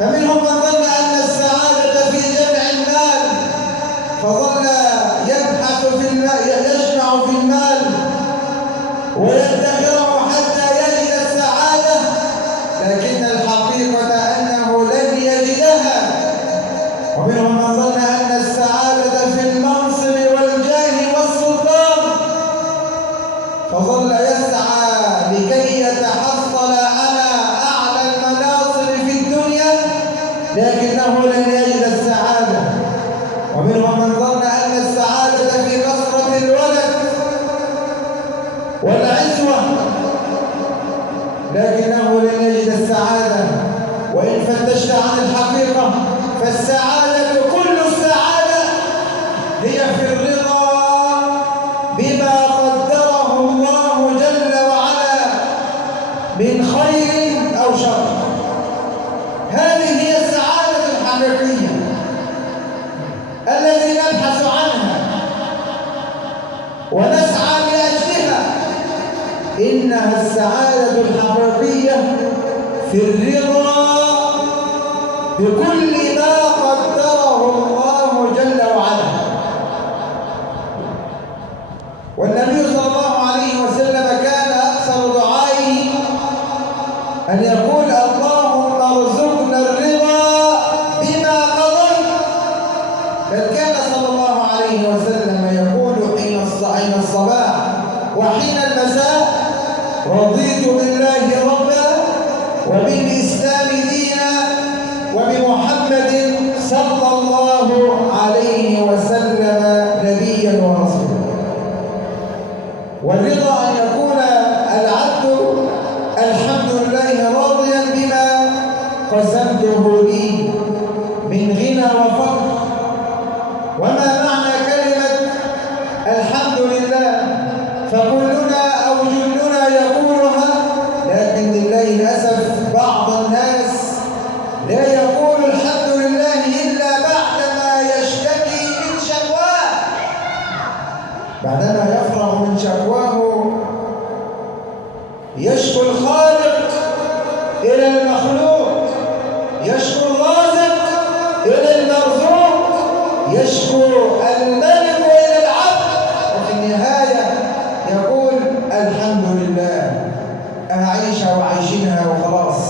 فمنهم من ظن أن السعادة في جمع المال فظل يبحث في المال، يجمع في المال ويدخره حتى يجد السعادة، لكن الحقيقة أنه لن يجدها. ومنهم من ظن أن السعادة في المنصب والجاه والسلطان فظل يسعى لكي يتحصل على أعلى المناصب في الدنيا لكنه لن يجد السعادة. ومنهم من ظن أن السعادة في كثرة الولد والعزوة لكنه لن يجد السعادة. وإن فتشت عن الحقيقة فالسعادة كل السعادة هي في الرضا بما قدره الله جل وعلا من خير أو شر. هذه هي السعادة الحقيقية التي نبحث عنها ونسعى لأجلها. إنها السعادة الحقيقية في الرضا بكل ما قدره الله جل وعلا. والنبي صلى الله عليه وسلم كان أكثر دعائه أن يقول اللهم ارزقنا الرضا بما قضيت. بل كان صلى الله عليه وسلم يقول حين الصباح وحين المساء رضيت بالله ربا وبالإسلام دينا وبمحمد صلى الله عليه وسلم نبيا ورسولا. والرضا أن يكون العبد الحمد لله راضيا بما قسمته لي من غنى وفقر. وما معنى كلمة الحمد لله؟ فكلنا أو جلنا يقولها، لكن لله الأسف بعض الناس لا يقول الحمد لله إلا بعدما يشتكي من شكواه. بعدما يفرغ من شكواه يشكو الخالق إلى المخلوق، يشكو الرازق إلى المرزوق، يشكو الملك إلى العبد، وفي النهاية يقول الحمد لله أعيش وعيشنها وخلاص.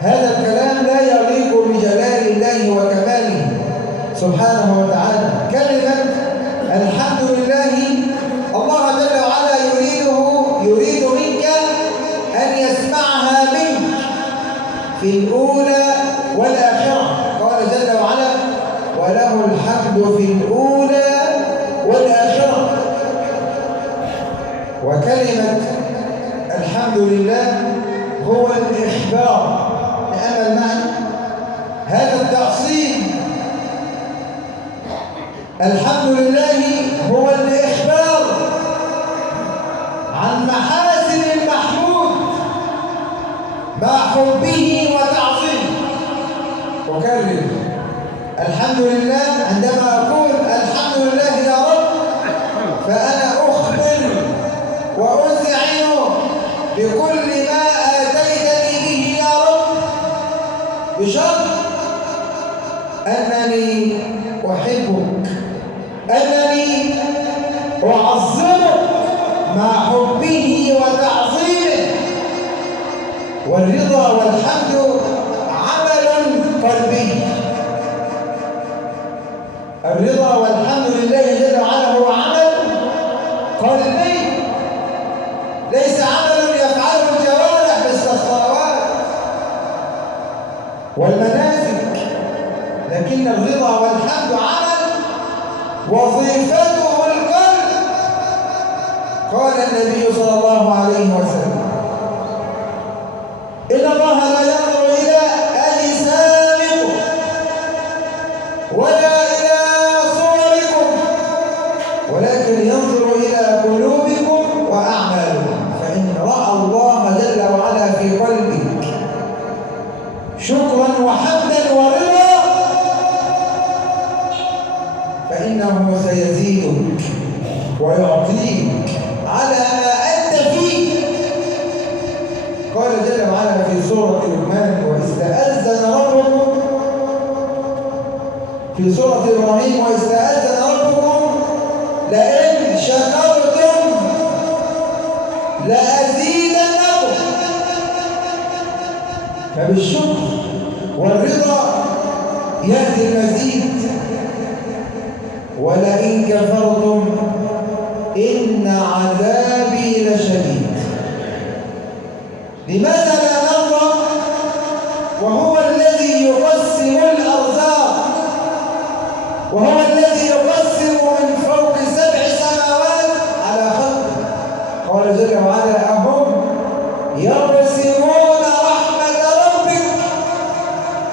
هذا الكلام لا يليق بجلال الله وكماله سبحانه وتعالى. كلمة الحمد لله الله جل وعلا يريد منك أن يسمعها منك في الأولى والآخرة. قال جل وعلا وله الحمد في الأولى والآخرة. وكلمة الحمد لله هو الإخبار. تأمل معي هذا التأصيل. الحمد لله هو الإخبار عن محاسن المحمود مع حبه وتعظيمه. أكرر الحمد لله عندما أقول الحمد لله يا رب فأنا أخبر وأذعن بكل ما آتيتني به يا رب بشرط أنني أحبك، أنني أعظمك مع حبه وتعظيمه. والرضا والحمد عمل قلبي. الرضا والحمد لله جل وعلا هو عمل قلبي، ليس عمل يفعله الجوارح مثل الصلوات والمناسك، لكن الرضا والحمد عمل وظيفته القلب. قال النبي صلى الله عليه وسلم إن الله لا ينظر إلى أجسامكم ولا إلى صوركم ولكن ينظر إلى قلوبكم وأعمالكم. فإن رأى الله جل وعلا في قلبك شكرا وحمدا ورضا فإنه سيزيدك ويعطيك على ما أنت فيه. قال جل وعلا في سورة لقمان وإذ تأذن ربك في سورة إبراهيم وإذ تأذن ربكم لئن شكرتم لأزيدنكم. فبالشكر والرضا يأتي المزيد. ولئن كفرتم إن عذابي لشديد. لماذا لا نرضى وهو الذي يقسم الأرزاق، وهو الذي يقسم من فوق 7 سماوات على خلقه؟ قال جل وعلا أهم يقسمون رحمة ربك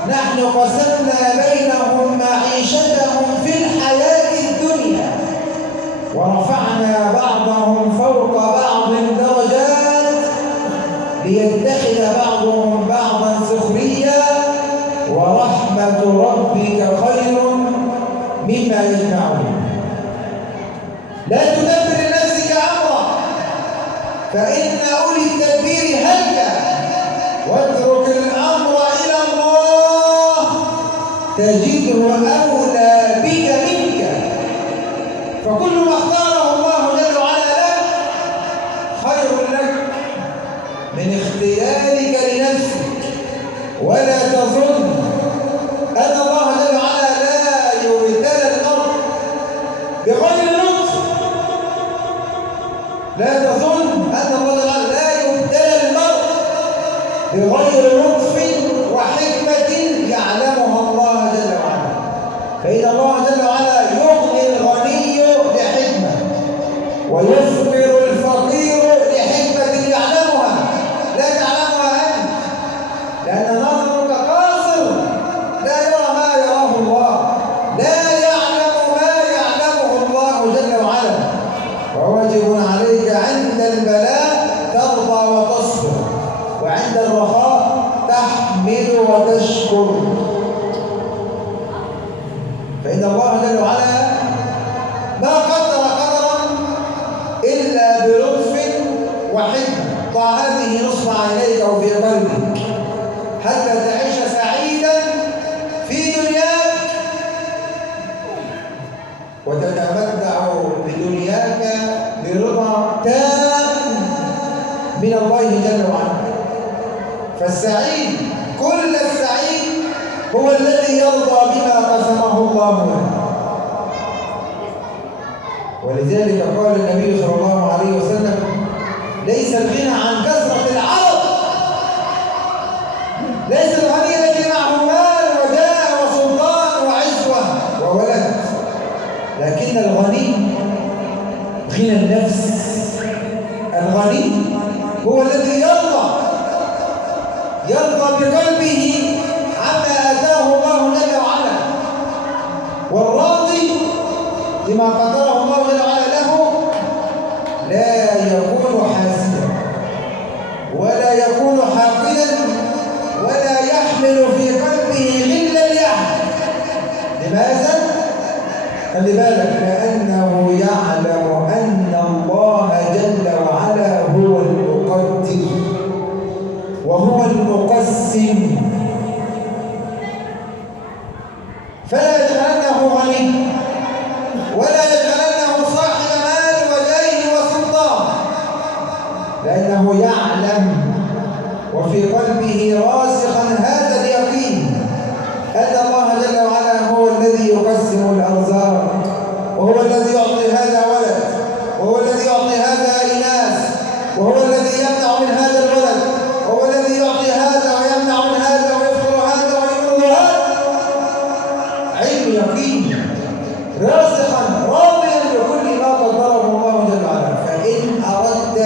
نحن قسمنا بينهم معيشتهم في الحياة الدنيا ورفعنا بعضهم فوق بعض درجات ليتخذ بعضهم بعضا سخريا ورحمة ربك خير مما يجمعون. لا تدبر لنفسك أمرا فإن أولي التدبير هلك واترك الأمر إلى الله تجده أولى بك منك. فكل ما اختاره الله جل وعلا لك خير لك من اختيارك لنفسك. ولا تظن أن الله جل وعلا لا يبتلى الأرض بغير لطف. لا تظن أن الله جل وعلا لا يبتلى المرء بغير لطف وحكمة يعلمها الله جل وعلا. فإن الله جل وعلا يغني الغني لحكمة ويفقر الفقير لحكمة يعلمها لا تعلمها أنت، لأن نظرك قاصر لا يرى ما يراه الله، لا يعلم ما يعلمه الله جل وعلا. وواجب عليك عند البلاء ترضى وتصبر، وعند الرخاء تحمد وتشكر. فإن الله جل وعلا ما قدر قدرا إلا بلطف وحكمة. ضع هذه نصب عينيك أو في قلبك حتى تعيش سعيدا في دنياك وتتمتع بدنياك برضا تام من الله جل وعلا. فالسعيد كل السعيد هو الذي يرضى بما قسمه الله له. ولذلك قال النبي صلى الله عليه وسلم ليس الغنى عن كثرة العرض، ليس الغني الذي معه مال وجاه وسلطان وعزوة وولد، لكن الغني غنى النفس. الغني هو الذي يرضى بقلبه عما آتاه الله جل وعلا، والراضي لما قدره الله جل وعلا له لا يكون حاسدا ولا يكون حاقدا ولا يحمل في قلبه غلا لأحد. لماذا؟ خلي بالك، لأنه يعلم أن الله جل وعلا هو المقدر وهو المقسم. فلا يجعلنه غني ولا يجعلنه صاحب مال وجاه وسلطان، لأنه يعلم وفي قلبه راسخا هذا اليقين أن الله جل وعلا هو الذي يقسم الأرزاق، وهو الذي يعطي هذا ولد، وهو الذي يعطي هذا إناث، وهو الذي يمنع من هذا الولد، وهو الذي يعطي هذا ويمنع من هذا ويفطر هذا ويمرض هذا. علم يقين راسخا راضيا بكل ما قدره الله جل وعلا. فإن أردت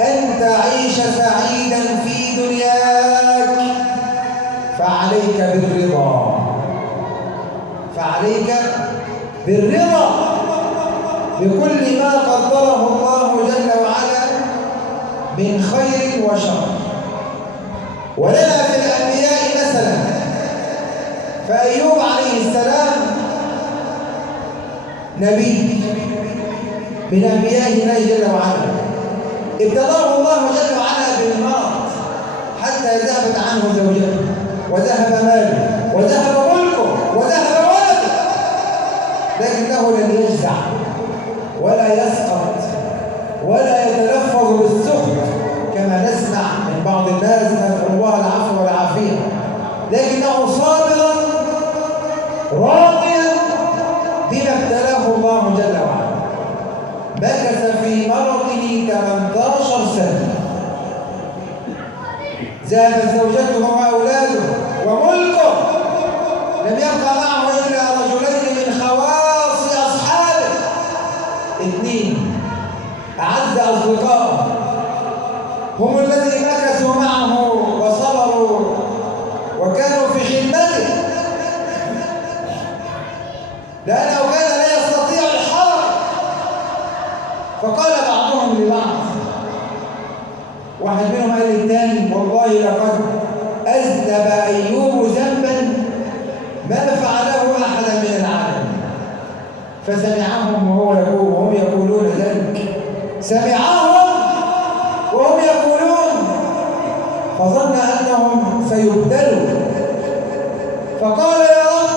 أن تعيش سعيدا في دنياك فعليك بالرضا، فعليك بالرضا بكل ما قدره الله جل وعلا من خير وشر. ولنا في الأنبياء مثلا، فأيوب عليه السلام نبي من أنبياء الله جل وعلا، ابتلاه الله جل وعلا بالمرض حتى ذهبت عنه زوجته وذهب ماله وذهب ملكه وذهب ولده. لكنه لن يجزع ولا يسقط ولا يتلفظ بالسخط كما نسمع من بعض الناس، نسأل الله العفو والعافية، لكنه صابرا راضيا بما ابتلاه الله جل وعلا. مكث في مرضه 18 سنة، ذهبت زوجته وأولاده وملكه، لم يبقى معه إلا رجلين من خواص أصحابه، 2 أعز أصدقائه، هم الذين مكثوا معه وصبروا وكانوا في خدمته، لأنه كان لا يستطيع الحركة. فقال بعضهم لبعض، واحد منهم قال للثاني: والله لقد أذنب أيوب ذنبا ما فعله أحدا من العالمين. فسمعهم وهم يقولون ذلك، سمعهم وهم يقولون، فظن أنهم سيبتلوا، فقال: يا رب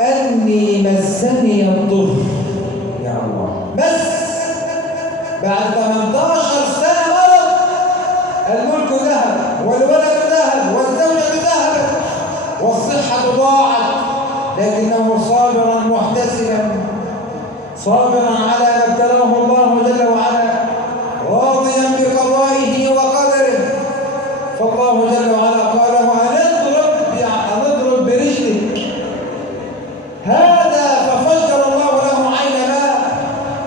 أني مسني الضر. يا الله، بس بعد 18 سنة مرض، الملك ذهب والولد ذهب والزوجة ذهبت والصحة ضاعت، لكنه صابرا محتسبا، صابرا على ما ابتلاه الله جل وعلا، راضيا بقضائه وقدره. فالله جل وعلا قال: أنضرب برجلك هذا، ففجر الله له عين ماء،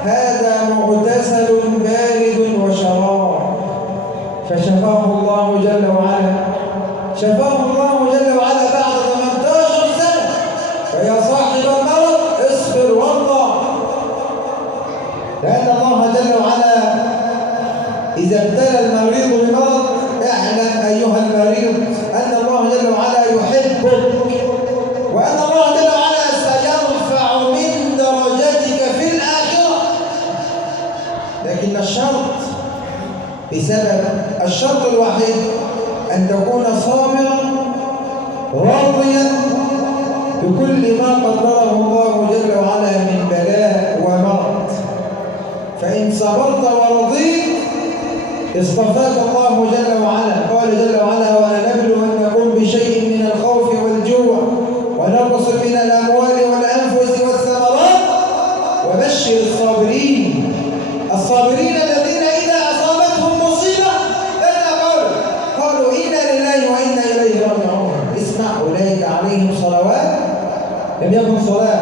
هذا مغتسل بارد وشراب. فشفاه الله جل وعلا، شفاه الله جل وعلا بعد 18 سنة. فيا صاحب المرض اصبر والله، لأن الله جل وعلا إذا ابتلى المريض بمرض، اعلم أيها المريض أن الله جل وعلا يحبك، وأن الله جل وعلا سيرفع من درجتك في الآخرة. لكن الشرط الوحيد أن تكون صابرا راضيا بكل ما قدره الله جل وعلا من بلاء ومرض. فإن صبرت ورضيت اصطفاك الله جل وعلا. قال جل وعلا: ولنبلونكم بشيء من الخوف والجوع ونقص من الأموال والأنفس والثمرات وبشر الصابرين. الصابرين الذين إذا أصابتهم مصيبة قالوا إنا لله وإنا إليه راجعون. اسمع، أولئك عليهم صلوات، لم يكن صلاة،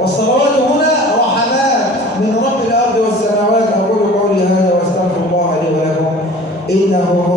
والصلوات هنا رحمات من رب الأرض والسماوات. أقول قولي هذا واستغفر الله لي ولكم إنه هو